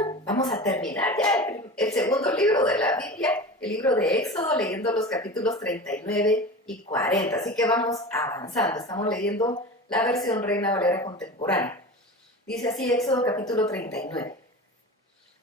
bueno, vamos a terminar ya el segundo libro de la Biblia, el libro de Éxodo, leyendo los capítulos 39 y 40. Así que vamos avanzando. Estamos leyendo la versión Reina Valera contemporánea. Dice así Éxodo capítulo 39.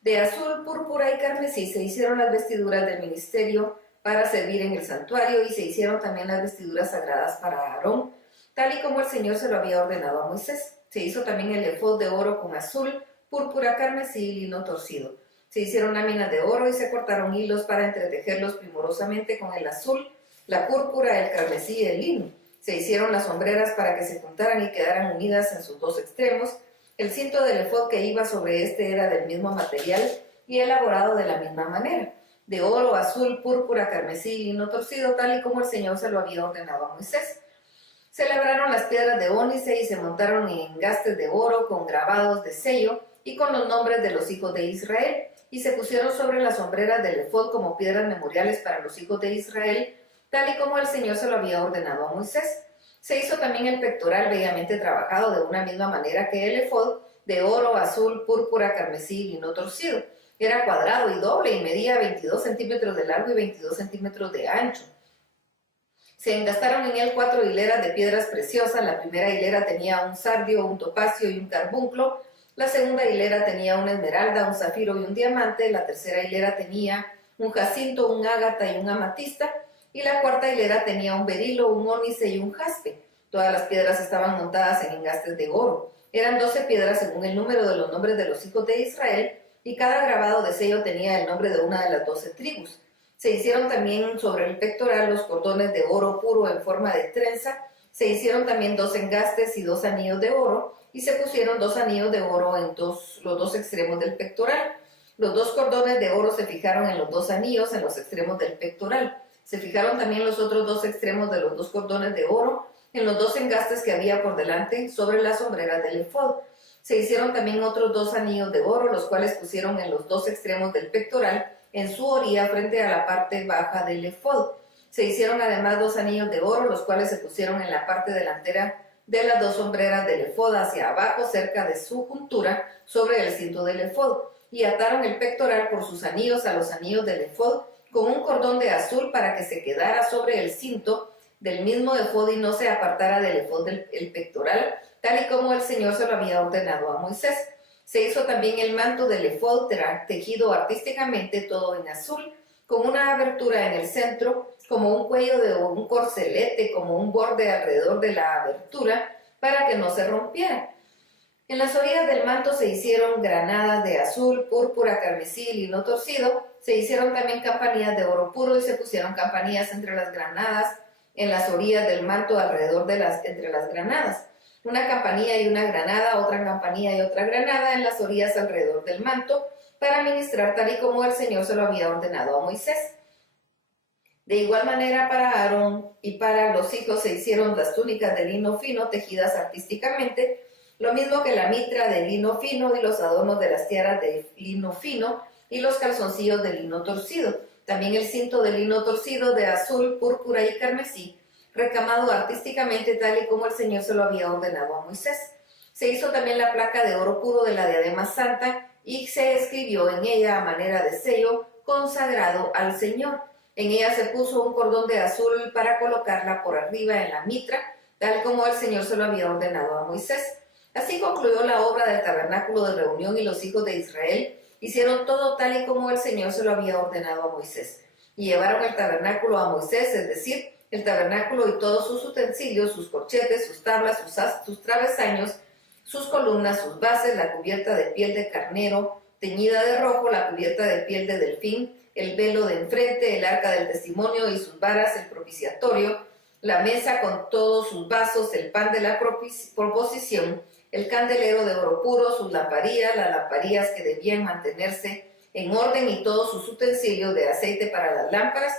De azul, púrpura y carmesí se hicieron las vestiduras del ministerio para servir en el santuario, y se hicieron también las vestiduras sagradas para Aarón, tal y como el Señor se lo había ordenado a Moisés. Se hizo también el efod de oro con azul, púrpura, carmesí y lino torcido. Se hicieron láminas de oro y se cortaron hilos para entretejerlos primorosamente con el azul, la púrpura, el carmesí y el lino. Se hicieron las sombreras para que se juntaran y quedaran unidas en sus dos extremos. El cinto del efod que iba sobre este era del mismo material y elaborado de la misma manera, de oro, azul, púrpura, carmesí y lino torcido, tal y como el Señor se lo había ordenado a Moisés. Se labraron las piedras de ónice y se montaron en engastes de oro con grabados de sello y con los nombres de los hijos de Israel, y se pusieron sobre las sombreras del efod como piedras memoriales para los hijos de Israel, tal y como el Señor se lo había ordenado a Moisés. Se hizo también el pectoral bellamente trabajado de una misma manera que el efod, de oro, azul, púrpura, carmesí y lino torcido. Era cuadrado y doble y medía 22 centímetros de largo y 22 centímetros de ancho. Se engastaron en él 4 hileras de piedras preciosas. La primera hilera tenía un sardio, un topacio y un carbunclo. La segunda hilera tenía una esmeralda, un zafiro y un diamante. La tercera hilera tenía un jacinto, un ágata y un amatista. Y la cuarta hilera tenía un berilo, un ónice y un jaspe. Todas las piedras estaban montadas en engastes de oro. Eran 12 piedras según el número de los nombres de los hijos de Israel, y cada grabado de sello tenía el nombre de una de las 12 tribus. Se hicieron también sobre el pectoral los cordones de oro puro en forma de trenza. Se hicieron también 2 engastes y 2 anillos de oro, y se pusieron 2 anillos de oro en los dos extremos del pectoral. Los 2 cordones de oro se fijaron en los 2 anillos en los extremos del pectoral. Se fijaron también los otros 2 extremos de los 2 cordones de oro en los 2 engastes que había por delante sobre las sombreras del efod. Se hicieron también otros 2 anillos de oro, los cuales pusieron en los 2 extremos del pectoral, en su orilla frente a la parte baja del efod. Se hicieron además 2 anillos de oro, los cuales se pusieron en la parte delantera de las 2 sombreras del efod hacia abajo, cerca de su juntura, sobre el cinto del efod, y ataron el pectoral por sus anillos a los anillos del efod con un cordón de azul para que se quedara sobre el cinto del mismo efod y no se apartara del efod del pectoral, tal y como el Señor se lo había ordenado a Moisés. Se hizo también el manto del efod tejido artísticamente todo en azul, con una abertura en el centro, como un cuello de un corcelete, como un borde alrededor de la abertura, para que no se rompiera. En las orillas del manto se hicieron granadas de azul, púrpura, carmesí y lino torcido. Se hicieron también campanillas de oro puro y se pusieron campanillas entre las granadas, en las orillas del manto alrededor entre las granadas. Una campanilla y una granada, otra campanilla y otra granada en las orillas alrededor del manto, para ministrar tal y como el Señor se lo había ordenado a Moisés. De igual manera para Aarón y para los hijos se hicieron las túnicas de lino fino tejidas artísticamente, lo mismo que la mitra de lino fino y los adornos de las tiaras de lino fino y los calzoncillos de lino torcido. También el cinto de lino torcido de azul, púrpura y carmesí, recamado artísticamente tal y como el Señor se lo había ordenado a Moisés. Se hizo también la placa de oro puro de la diadema santa y se escribió en ella a manera de sello consagrado al Señor. En ella se puso un cordón de azul para colocarla por arriba en la mitra, tal como el Señor se lo había ordenado a Moisés. Así concluyó la obra del tabernáculo de reunión y los hijos de Israel hicieron todo tal y como el Señor se lo había ordenado a Moisés. Y llevaron el tabernáculo a Moisés, es decir, el tabernáculo y todos sus utensilios, sus corchetes, sus tablas, sus travesaños, sus columnas, sus bases, la cubierta de piel de carnero teñida de rojo, la cubierta de piel de delfín, el velo de enfrente, el arca del testimonio y sus varas, el propiciatorio, la mesa con todos sus vasos, el pan de la proposición, el candelero de oro puro, sus lamparillas, las lamparillas que debían mantenerse en orden y todos sus utensilios de aceite para las lámparas,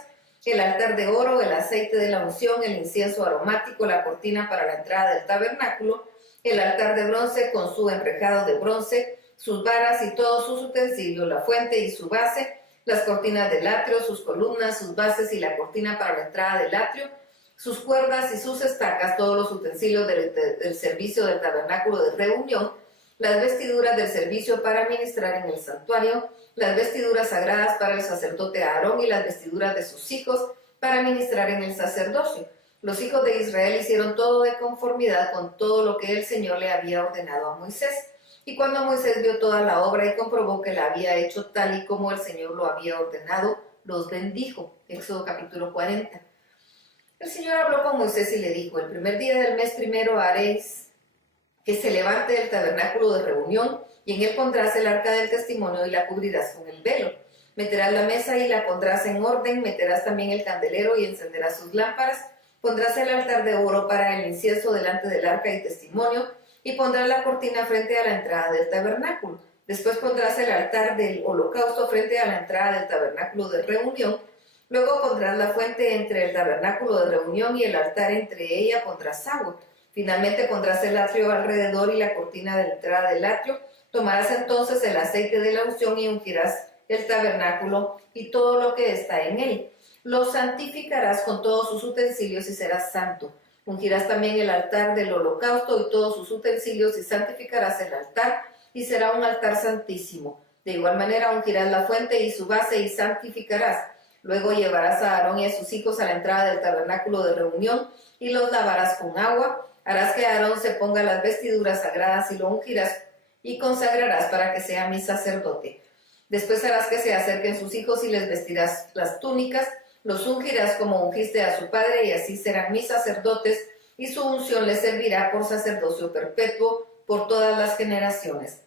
el altar de oro, el aceite de la unción, el incienso aromático, la cortina para la entrada del tabernáculo, el altar de bronce con su enrejado de bronce, sus varas y todos sus utensilios, la fuente y su base, las cortinas del atrio, sus columnas, sus bases y la cortina para la entrada del atrio, sus cuerdas y sus estacas, todos los utensilios del servicio del tabernáculo de reunión, las vestiduras del servicio para ministrar en el santuario, las vestiduras sagradas para el sacerdote Aarón y las vestiduras de sus hijos para ministrar en el sacerdocio. Los hijos de Israel hicieron todo de conformidad con todo lo que el Señor le había ordenado a Moisés. Y cuando Moisés vio toda la obra y comprobó que la había hecho tal y como el Señor lo había ordenado, los bendijo. Éxodo capítulo 40. El Señor habló con Moisés y le dijo: el primer día del mes primero haréis que se levante el tabernáculo de reunión, y en él pondrás el arca del testimonio y la cubrirás con el velo. Meterás la mesa y la pondrás en orden, meterás también el candelero y encenderás sus lámparas, pondrás el altar de oro para el incienso delante del arca y testimonio, y pondrás la cortina frente a la entrada del tabernáculo. Después pondrás el altar del holocausto frente a la entrada del tabernáculo de reunión. Luego pondrás la fuente entre el tabernáculo de reunión y el altar, entre ella pondrás agua. Finalmente pondrás el atrio alrededor y la cortina de la entrada del atrio. Tomarás entonces el aceite de la unción y ungirás el tabernáculo y todo lo que está en él. Lo santificarás con todos sus utensilios y serás santo. Ungirás también el altar del holocausto y todos sus utensilios y santificarás el altar y será un altar santísimo. De igual manera ungirás la fuente y su base y santificarás. Luego llevarás a Aarón y a sus hijos a la entrada del tabernáculo de reunión y los lavarás con agua. Harás que Aarón se ponga las vestiduras sagradas y lo ungirás y consagrarás para que sea mi sacerdote. Después harás que se acerquen sus hijos y les vestirás las túnicas, los ungirás como ungiste a su padre y así serán mis sacerdotes y su unción les servirá por sacerdocio perpetuo por todas las generaciones.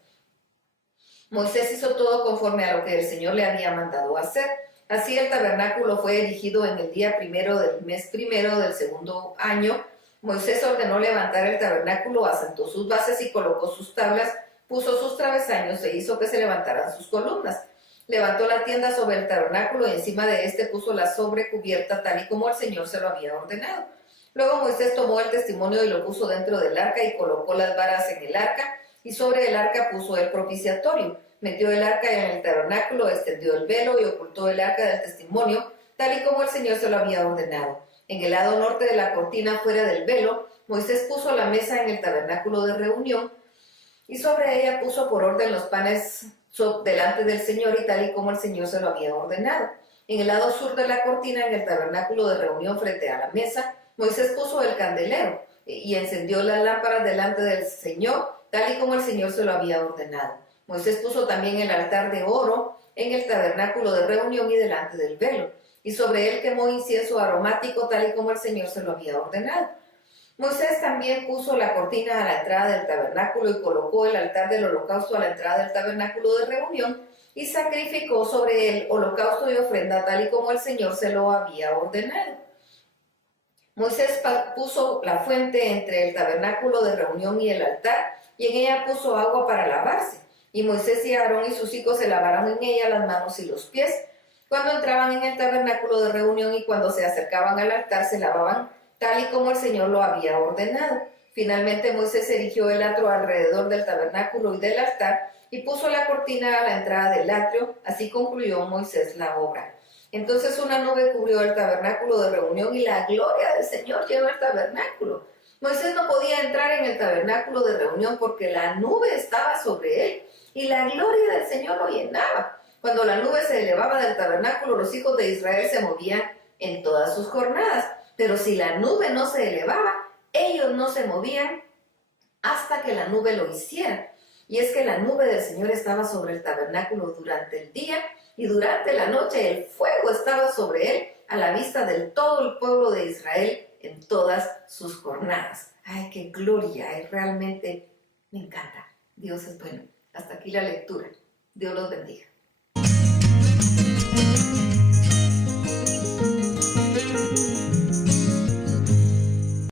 Moisés hizo todo conforme a lo que el Señor le había mandado hacer. Así el tabernáculo fue erigido en el día primero del mes primero del segundo año. Moisés ordenó levantar el tabernáculo, asentó sus bases y colocó sus tablas, puso sus travesaños e hizo que se levantaran sus columnas. Levantó la tienda sobre el tabernáculo y encima de éste puso la sobrecubierta tal y como el Señor se lo había ordenado. Luego Moisés tomó el testimonio y lo puso dentro del arca y colocó las varas en el arca y sobre el arca puso el propiciatorio. Metió el arca en el tabernáculo, extendió el velo y ocultó el arca del testimonio tal y como el Señor se lo había ordenado. En el lado norte de la cortina fuera del velo, Moisés puso la mesa en el tabernáculo de reunión y sobre ella puso por orden los panes delante del Señor y tal y como el Señor se lo había ordenado. En el lado sur de la cortina, en el tabernáculo de reunión frente a la mesa, Moisés puso el candelero y encendió las lámparas delante del Señor, tal y como el Señor se lo había ordenado. Moisés puso también el altar de oro en el tabernáculo de reunión y delante del velo, y sobre él quemó incienso aromático, tal y como el Señor se lo había ordenado. Moisés también puso la cortina a la entrada del tabernáculo y colocó el altar del holocausto a la entrada del tabernáculo de reunión y sacrificó sobre él holocausto y ofrenda tal y como el Señor se lo había ordenado. Moisés puso la fuente entre el tabernáculo de reunión y el altar y en ella puso agua para lavarse. Y Moisés y Aarón y sus hijos se lavaron en ella las manos y los pies. Cuando entraban en el tabernáculo de reunión y cuando se acercaban al altar se lavaban tal y como el Señor lo había ordenado. Finalmente Moisés erigió el atrio alrededor del tabernáculo y del altar y puso la cortina a la entrada del atrio. Así concluyó Moisés la obra. Entonces una nube cubrió el tabernáculo de reunión y la gloria del Señor llenó el tabernáculo. Moisés no podía entrar en el tabernáculo de reunión porque la nube estaba sobre él y la gloria del Señor lo llenaba. Cuando la nube se elevaba del tabernáculo, los hijos de Israel se movían en todas sus jornadas. Pero si la nube no se elevaba, ellos no se movían hasta que la nube lo hiciera. Y es que la nube del Señor estaba sobre el tabernáculo durante el día y durante la noche el fuego estaba sobre él a la vista de todo el pueblo de Israel en todas sus jornadas. ¡Ay, qué gloria! Realmente me encanta. Dios es bueno. Hasta aquí la lectura. Dios los bendiga.